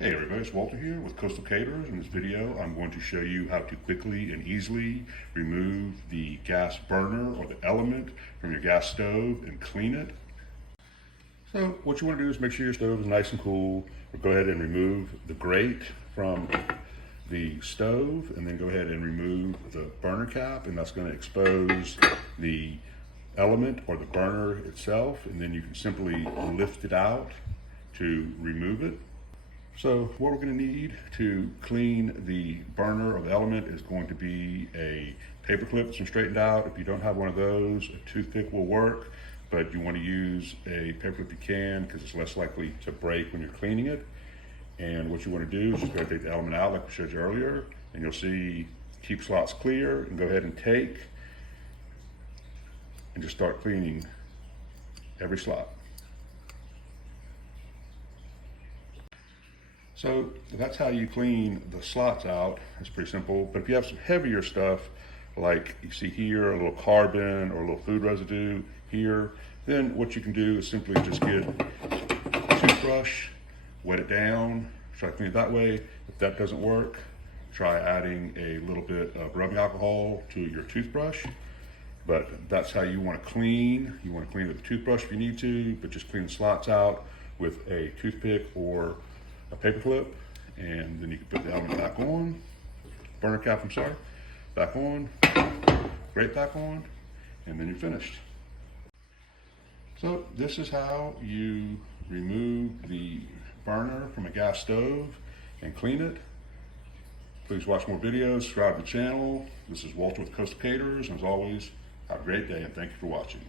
Hey everybody, it's Walter here with Coastal Caterers. In this video, I'm going to show you how to quickly and easily remove the gas burner or the element from your gas stove and clean it. So what you want to do is make sure your stove is nice and cool. Go ahead and remove the grate from the stove and then go ahead and remove the burner cap, and that's going to expose the element or the burner itself, and then you can simply lift it out to remove it. So what we're going to need to clean the burner or the element is going to be a paper clip that's been straightened out. If you don't have one of those, a toothpick will work, but you want to use a paper clip you can because it's less likely to break when you're cleaning it. And what you want to do is just go take the element out like we showed you earlier, and you'll see keep slots clear, and go ahead and take and just start cleaning every slot. So that's how you clean the slots out. It's pretty simple. But if you have some heavier stuff, like you see here, a little carbon or a little food residue here, then what you can do is simply just get a toothbrush, wet it down, try to clean it that way. If that doesn't work, try adding a little bit of rubbing alcohol to your toothbrush. But that's how you want to clean. You want to clean with a toothbrush if you need to, but just clean the slots out with a toothpick or a paper clip, and then you can put the element back on, burner cap, back on, grate back on, and then you're finished. So this is how you remove the burner from a gas stove and clean it. Please watch more videos, subscribe to the channel. This is Walter with Coastal Caterers, and as always, have a great day and thank you for watching.